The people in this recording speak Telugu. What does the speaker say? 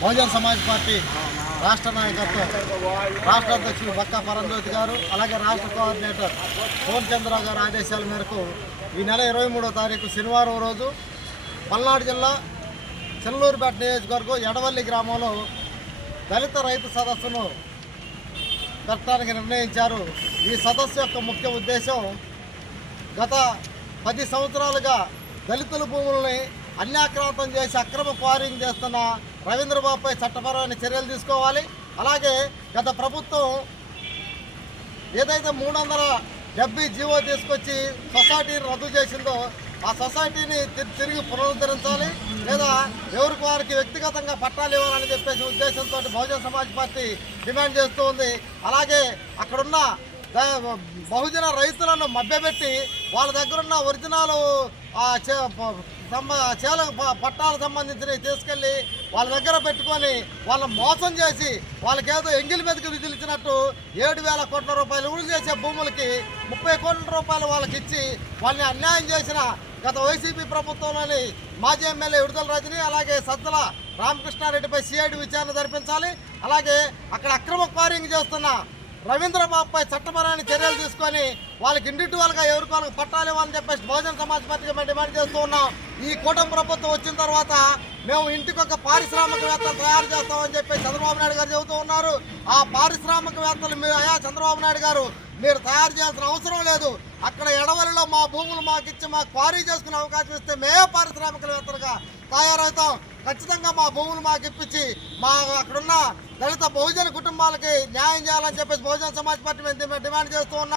బహుజన్ సమాజ్ పార్టీ రాష్ట్ర నాయకత్వం. రాష్ట్ర అధ్యక్షుడు బక్కా పరంజ్యోతి గారు అలాగే రాష్ట్ర కోఆర్డినేటర్ పవన్ చంద్ర ఆదేశాల మేరకు ఈ నెల ఇరవై మూడో తారీఖు శనివారం రోజు పల్నాడు జిల్లా చెల్లూరుపేట నియోజకవర్గం ఎడవల్లి గ్రామంలో దళిత రైతు సదస్సును పెట్టడానికి నిర్ణయించారు. ఈ సదస్సు యొక్క ముఖ్య ఉద్దేశం గత పది సంవత్సరాలుగా దళితుల భూములని అన్యాక్రాంతం చేసి అక్రమ క్వారింగ్ చేస్తున్న రవీంద్రబాబుపై చట్టపరమైన చర్యలు తీసుకోవాలి. అలాగే గత ప్రభుత్వం ఏదైతే మూడు వందల డెబ్బై జీవో తీసుకొచ్చి సొసైటీని రద్దు చేసిందో ఆ సొసైటీని తిరిగి పునరుద్ధరించాలి లేదా ఎవరికి వారికి వ్యక్తిగతంగా పట్టాలు ఇవ్వాలని చెప్పేసి ఉద్దేశంతో బహుజన సమాజ్ పార్టీ డిమాండ్ చేస్తూ ఉంది. అలాగే అక్కడున్న బహుజన రైతులను మభ్యపెట్టి వాళ్ళ దగ్గరున్న ఒరిజినాలు ఒరిజినల్ చేల పట్టాలకు సంబంధించినవి తీసుకెళ్ళి వాళ్ళ దగ్గర పెట్టుకొని వాళ్ళని మోసం చేసి వాళ్ళకేదో ఎంగిల్ మీదకి విధులు ఇచ్చినట్టు ఏడు వేల కోట్ల రూపాయలు ఉడుగు చేసే భూములకి ముప్పై కోట్ల రూపాయలు వాళ్ళకి ఇచ్చి వాళ్ళని అన్యాయం చేసిన గత వైసీపీ ప్రభుత్వంలోని మాజీ ఎమ్మెల్యే విడుదల రజని అలాగే సద్దల రామకృష్ణారెడ్డిపై సిఐడి విచారణ జరిపించాలి. అలాగే అక్కడ అక్రమ క్వారింగ్ చేస్తున్న రవీంద్రబాబుపై చట్టపరమైన చర్యలు తీసుకొని వాళ్ళకి ఇండివిజువల్గా ఎవరికి వాళ్ళకి పట్టాలి అని చెప్పేసి బహుజన సమాజ్ పార్టీగా మేము డిమాండ్ చేస్తూ ఉన్నాం. ఈ కూటమి ప్రభుత్వం వచ్చిన తర్వాత మేము ఇంటికొక పారిశ్రామికవేత్తలు తయారు చేస్తామని చెప్పి చంద్రబాబు నాయుడు గారు చెబుతూ ఉన్నారు. ఆ పారిశ్రామికవేత్తలు మీరు అయా చంద్రబాబు నాయుడు గారు మీరు తయారు చేయాల్సిన అవసరం లేదు. అక్కడ ఎడవలిలో మా భూములు మాకు ఇచ్చి మాకు క్వారీ చేసుకునే అవకాశం ఇస్తే మేమే పారిశ్రామికవేత్తలుగా తయారవుతాం. ఖచ్చితంగా మా భూములు మాకు ఇప్పించి మా అక్కడున్న దళిత బహుజన కుటుంబాలకి న్యాయం చేయాలని చెప్పేసి బహుజన సమాజ్ పార్టీ మేము డిమాండ్ చేస్తూ ఉన్నాం